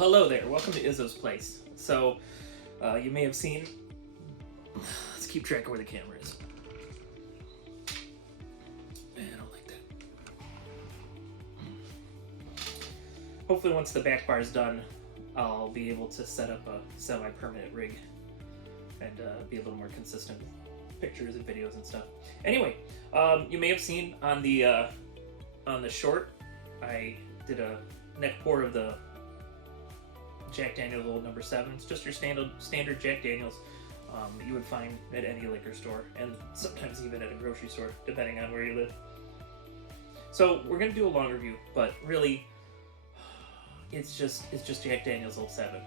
Hello there. Welcome to Izzo's Place. So, you may have seen. Let's keep track of where the camera is. I don't like that. Hopefully, once the back bar is done, I'll be able to set up a semi-permanent rig and be a little more consistent with pictures and videos and stuff. Anyway, you may have seen on the short, I did a neck pour of the Jack Daniel's Old No. 7. It's just your standard Jack Daniel's you would find at any liquor store, and sometimes even at a grocery store, depending on where you live. So we're gonna do a long review, but really, it's just Jack Daniel's Old 7.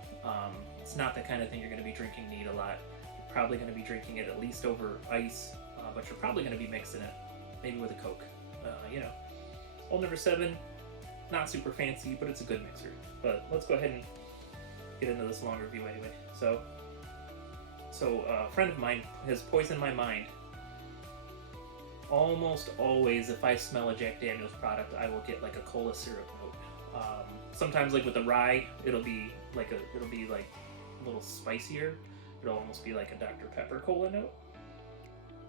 It's not the kind of thing you're gonna be drinking neat a lot. You're probably gonna be drinking it at least over ice, but you're probably gonna be mixing it, maybe with a Coke. Old No. 7, not super fancy, but it's a good mixer. But let's go ahead and get into this long review anyway. So a friend of mine has poisoned my mind. Almost always, if I smell a Jack Daniel's product, I will get like a cola syrup note. Sometimes, like with the rye, it'll be like a little spicier. It'll almost be like a Dr. Pepper cola note.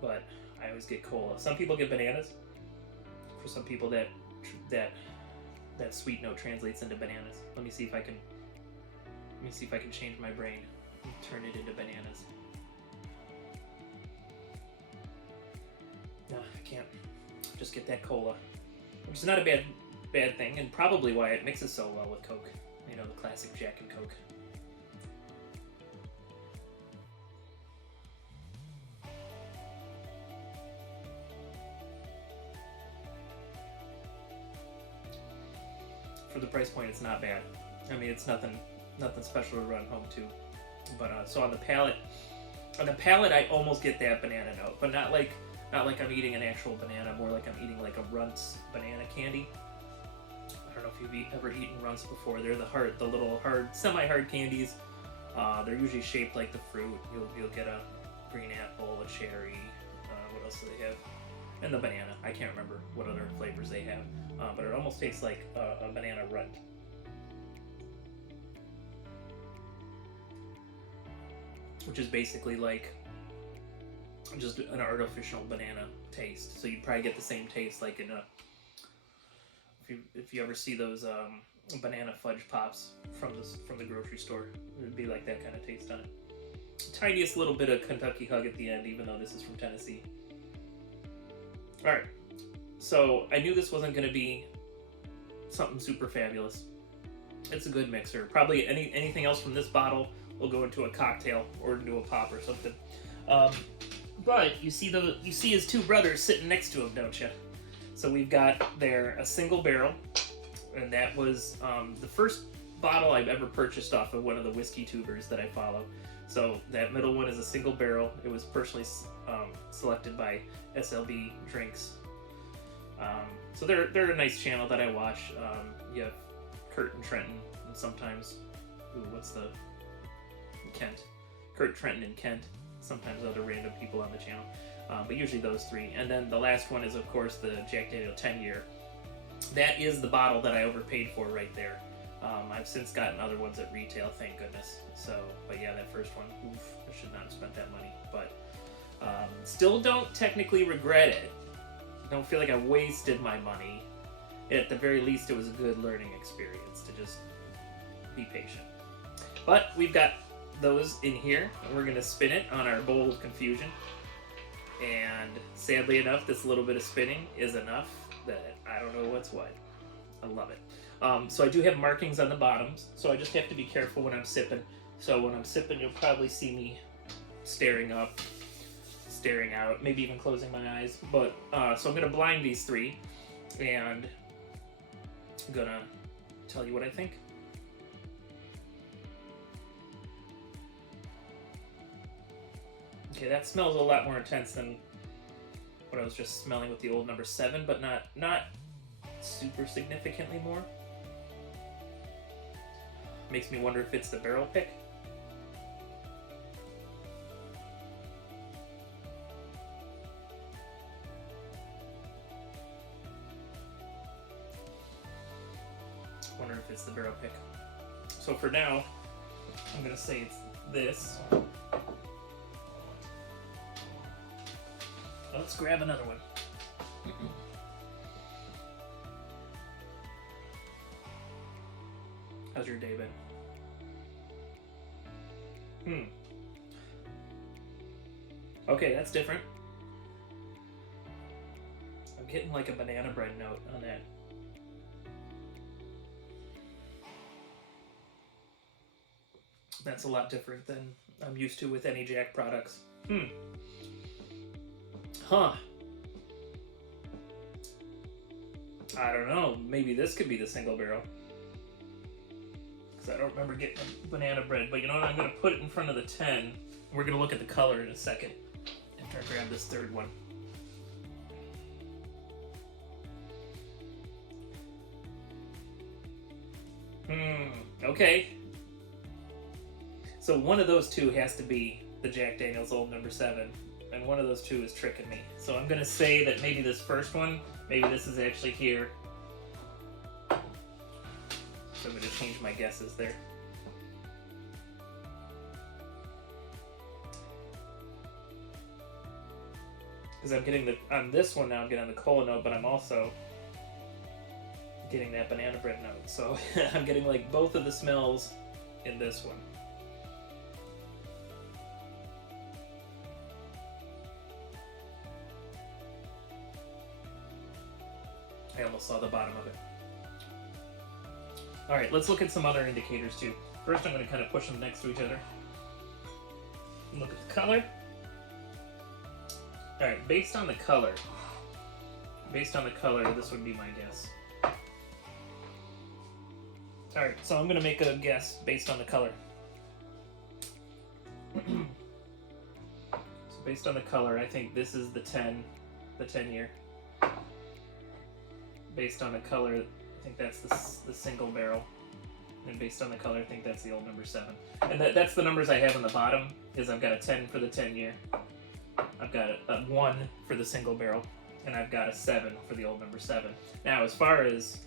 But I always get cola. Some people get bananas. For some people, that sweet note translates into bananas. Let me see if I can change my brain and turn it into bananas. No, I can't. Just get that cola, which is not a bad thing, and probably why it mixes so well with Coke. You know, the classic Jack and Coke. For the price point, it's not bad. I mean, it's nothing special to run home to. But so on the palate, I almost get that banana note, but not like I'm eating an actual banana, more like I'm eating like a Runts banana candy. I don't know if you've ever eaten Runts before. They're the little hard, semi-hard candies. They're usually shaped like the fruit. You'll get a green apple, a cherry. What else do they have? And the banana. I can't remember what other flavors they have, but it almost tastes like a banana Runt. Which is basically like just an artificial banana taste. So you'd probably get the same taste like in if you ever see those banana fudge pops from the grocery store, it'd be like that kind of taste on it. Tiniest little bit of Kentucky hug at the end, even though this is from Tennessee. All right, so I knew this wasn't going to be something super fabulous. It's a good mixer. Probably anything else from this bottle will go into a cocktail or into a pop or something. But you see his two brothers sitting next to him, don't you? So we've got there a single barrel, and that was the first bottle I've ever purchased off of one of the whiskey tubers that I follow. So that middle one is a single barrel. It was personally selected by SLB Drinks. So they're a nice channel that I watch. You have Kurt and Trenton, and sometimes Kent. Kurt, Trenton, and Kent. Sometimes other random people on the channel. But usually those three. And then the last one is, of course, the Jack Daniel's 10-year. That is the bottle that I overpaid for right there. I've since gotten other ones at retail, thank goodness. But yeah, that first one, oof, I should not have spent that money. But still don't technically regret it. Don't feel like I wasted my money. At the very least, it was a good learning experience to just be patient. But we've got those in here, and we're going to spin it on our bowl of confusion. And sadly enough, this little bit of spinning is enough that I don't know what's what. I love it. So I do have markings on the bottoms, so I just have to be careful when I'm sipping. So when I'm sipping, you'll probably see me staring up, staring out, maybe even closing my eyes. But so I'm going to blind these three, and I'm going to tell you what I think. Okay, that smells a lot more intense than what I was just smelling with the Old No. 7, but not super significantly more. Makes me wonder if it's the barrel pick. Wonder if it's the barrel pick. So for now, I'm gonna say it's this. Let's grab another one. How's your day been? Okay, that's different. I'm getting like a banana bread note on that. That's a lot different than I'm used to with any Jack products. Huh. I don't know. Maybe this could be the single barrel. Because I don't remember getting banana bread. But you know what? I'm going to put it in front of the 10. We're going to look at the color in a second after I grab this third one. Okay. So one of those two has to be the Jack Daniel's Old No. 7, and one of those two is tricking me. So I'm gonna say that maybe this first one, maybe this is actually here. So I'm gonna change my guesses there. Because I'm getting on this one now, I'm getting the cola note, but I'm also getting that banana bread note. So I'm getting like both of the smells in this one. I almost saw the bottom of it. Alright, let's look at some other indicators too. First I'm going to kind of push them next to each other. Look at the color. Alright, based on the color, this would be my guess. Alright, so I'm going to make a guess based on the color. So based on the color, I think this is the 10 year. Based on the color, I think that's the single barrel. And based on the color, I think that's the Old No. 7. And that's the numbers I have on the bottom, is I've got a 10 for the 10 year. I've got a 1 for the single barrel. And I've got a 7 for the Old No. 7. Now, as far as...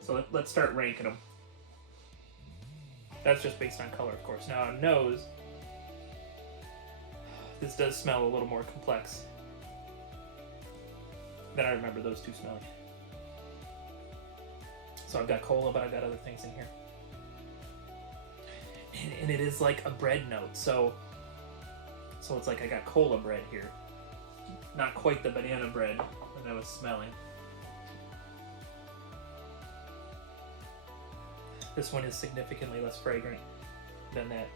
So let's start ranking them. That's just based on color, of course. Now, on nose, this does smell a little more complex than I remember those two smelling. So I've got cola, but I've got other things in here. And it is like a bread note, so it's like I got cola bread here. Not quite the banana bread that I was smelling. This one is significantly less fragrant than that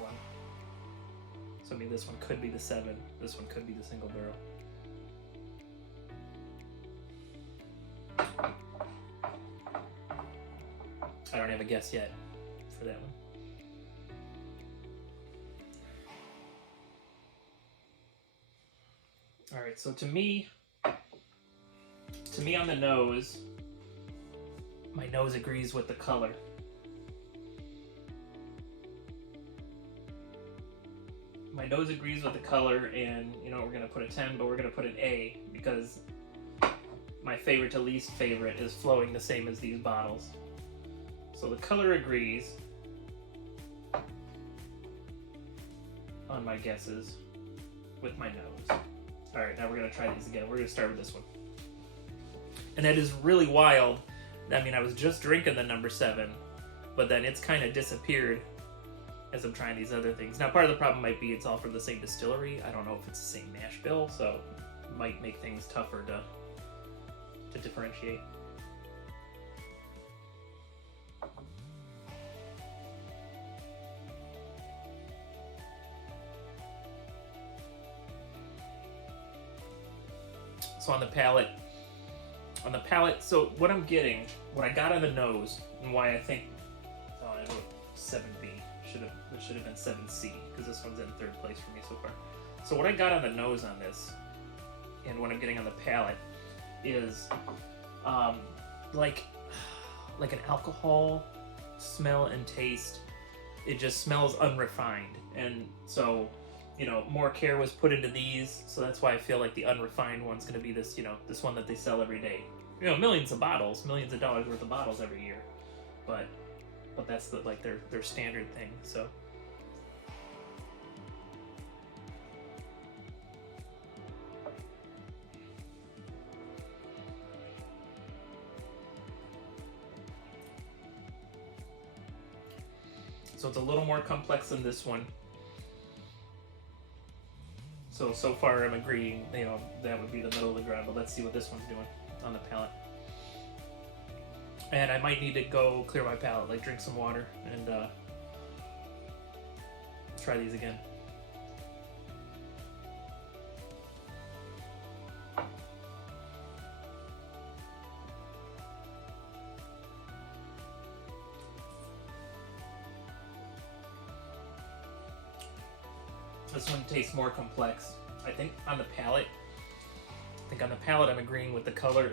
one. So I mean, this one could be the 7. This one could be the single barrel. I don't have a guess yet for that one. All right, so to me on the nose, my nose agrees with the color. My nose agrees with the color, and you know, we're gonna put a 10, but we're gonna put an A because my favorite to least favorite is flowing the same as these bottles. So the color agrees on my guesses with my nose. Alright, now we're going to try these again. We're going to start with this one. And that is really wild. I mean, I was just drinking the No. 7, but then it's kind of disappeared as I'm trying these other things. Now, part of the problem might be it's all from the same distillery. I don't know if it's the same mash bill, so it might make things tougher to differentiate. So on the palate, so what I'm getting, what I got on the nose, and why I think, oh, I wrote 7B, it should have been 7C, because this one's in 3rd place for me so far. So what I got on the nose on this, and what I'm getting on the palate, is like an alcohol smell and taste. It just smells unrefined, and so, you know, more care was put into these, so that's why I feel like the unrefined one's going to be this, you know, this one that they sell every day. You know, millions of dollars worth of bottles every year, but but that's like their standard thing. So. So it's a little more complex than this one. So far I'm agreeing, that would be the middle of the ground, but let's see what this one's doing on the palate. And I might need to go clear my palate, like drink some water and try these again. This one tastes more complex. I think on the palate, I'm agreeing with the color.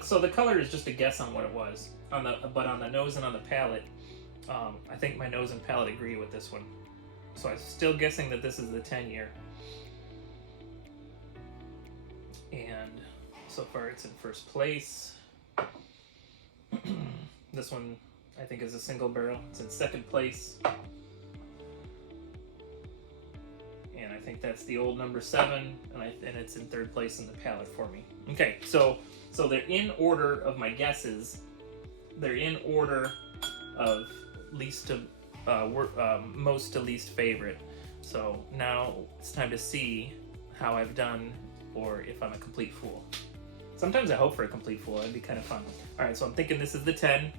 So the color is just a guess on what it was. But on the nose and on the palate, I think my nose and palate agree with this one. So I'm still guessing that this is the 10-year. And so far it's in first place. This one I think is a single barrel. It's in second place. I think that's the old number 7, and it's in third place in the palette for me. Okay, so they're in order of my guesses. They're in order of least to most to least favorite. So now it's time to see how I've done, or if I'm a complete fool. Sometimes I hope for a complete fool. It'd be kind of fun. All right, so I'm thinking this is the 10.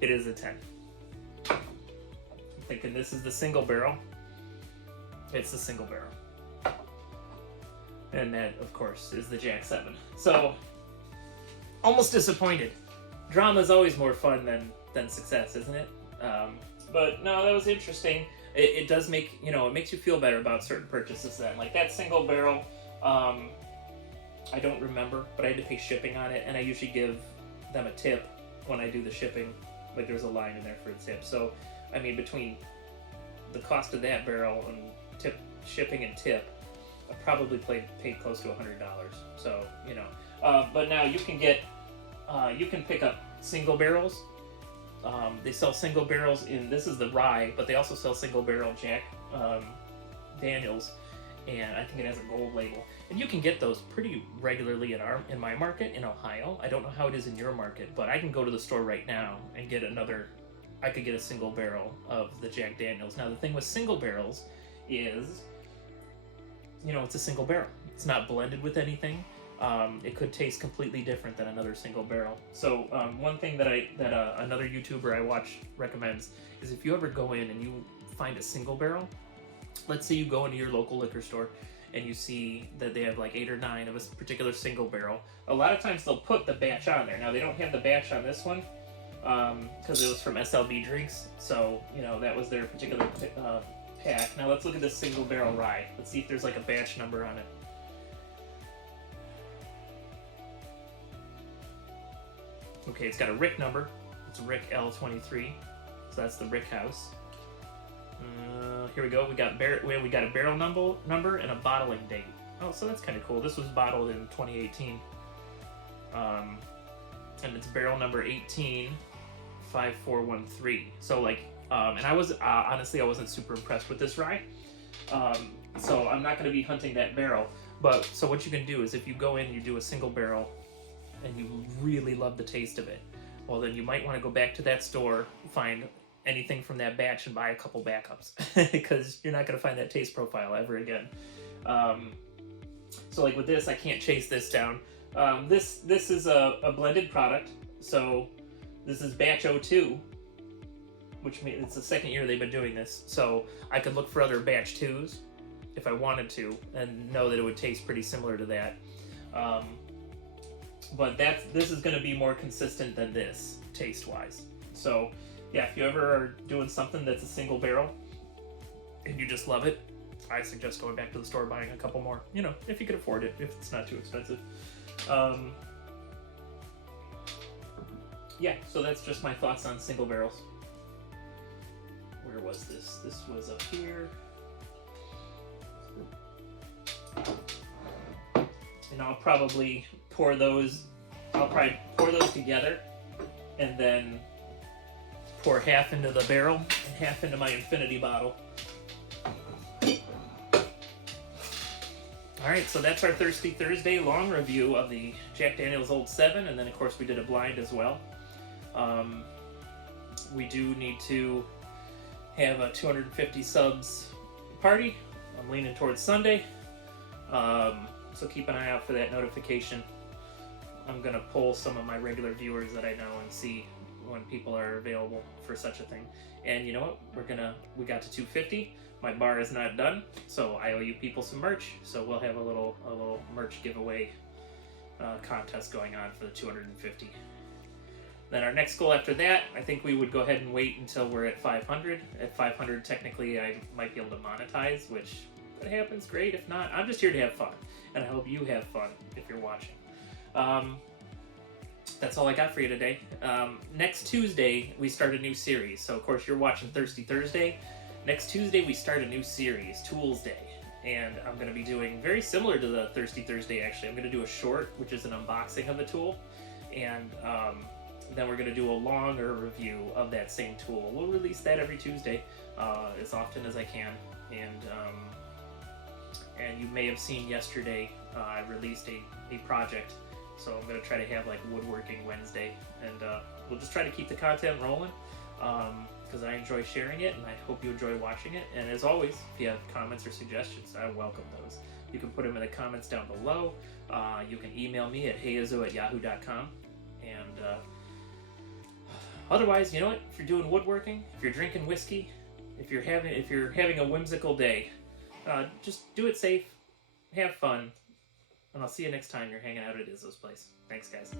It is a 10. I'm thinking this is the single barrel. It's the single barrel. And that, of course, is the Jack 7. So, almost disappointed. Drama is always more fun than success, isn't it? But no, that was interesting. It does make, it makes you feel better about certain purchases then. Like that single barrel, I don't remember, but I had to pay shipping on it, and I usually give them a tip when I do the shipping. Like there's a line in there for a tip. So, I mean, between the cost of that barrel and shipping and tip, I probably paid close to $100. So but now you can pick up single barrels. They sell single barrels this is the rye, but they also sell single barrel Jack Daniels, and I think it has a gold label. And you can get those pretty regularly in my market in Ohio. I don't know how it is in your market, but I can go to the store right now and get I could get a single barrel of the Jack Daniels. Now the thing with single barrels is, it's a single barrel. It's not blended with anything. It could taste completely different than another single barrel. So one thing that another YouTuber I watch recommends is if you ever go in and you find a single barrel, let's say you go into your local liquor store and you see that they have like 8 or 9 of a particular single barrel. A lot of times they'll put the batch on there. Now they don't have the batch on this one because it was from SLB Drinks. So, that was their particular pack. Now let's look at this single barrel rye. Let's see if there's like a batch number on it. Okay, it's got a Rick number. It's Rick L23, so that's the Rick House. Here we go. We got a barrel number and a bottling date. Oh, so that's kind of cool. This was bottled in 2018, and it's barrel number 185413. So and I was honestly I wasn't super impressed with this rye. So I'm not going to be hunting that barrel. But so what you can do is if you go in and you do a single barrel, and you really love the taste of it, well then you might want to go back to that store, find anything from that batch and buy a couple backups because you're not going to find that taste profile ever again. So like with this, I can't chase this down. This is a blended product, so this is batch 02, which means it's the second year they've been doing this. So I could look for other batch 2s if I wanted to and know that it would taste pretty similar to that. But this is going to be more consistent than this, taste-wise. So, yeah, if you ever are doing something that's a single barrel and you just love it, I suggest going back to the store buying a couple more. If you could afford it, if it's not too expensive. Yeah, so that's just my thoughts on single barrels. Where was this? This was up here. And I'll probably pour those together and then pour half into the barrel and half into my infinity bottle. Alright, so that's our Thirsty Thursday long review of the Jack Daniel's Old 7, and then of course we did a blind as well. We do need to have a 250 subs party. I'm leaning towards Sunday, so keep an eye out for that notification. I'm going to poll some of my regular viewers that I know and see when people are available for such a thing. And you know what? We got to 250. My bar is not done, so I owe you people some merch. So we'll have a little merch giveaway contest going on for the 250. Then our next goal after that, I think we would go ahead and wait until we're at 500. At 500, technically, I might be able to monetize, which if it happens, great. If not, I'm just here to have fun, and I hope you have fun if you're watching. That's all I got for you today. Next Tuesday, we start a new series. So, of course, you're watching Thirsty Thursday. Next Tuesday, we start a new series, Tools Day. And I'm going to be doing very similar to the Thirsty Thursday, actually. I'm going to do a short, which is an unboxing of a tool. And then we're going to do a longer review of that same tool. We'll release that every Tuesday, as often as I can. And you may have seen yesterday, I released a project. So I'm going to try to have like Woodworking Wednesday, and we'll just try to keep the content rolling, because I enjoy sharing it, and I hope you enjoy watching it. And as always, if you have comments or suggestions, I welcome those. You can put them in the comments down below. You can email me at heyazu@yahoo.com. And otherwise, you know what? If you're doing woodworking, if you're drinking whiskey, if you're having a whimsical day, just do it safe, have fun. And I'll see you next time you're hanging out at Izzo's place. Thanks, guys.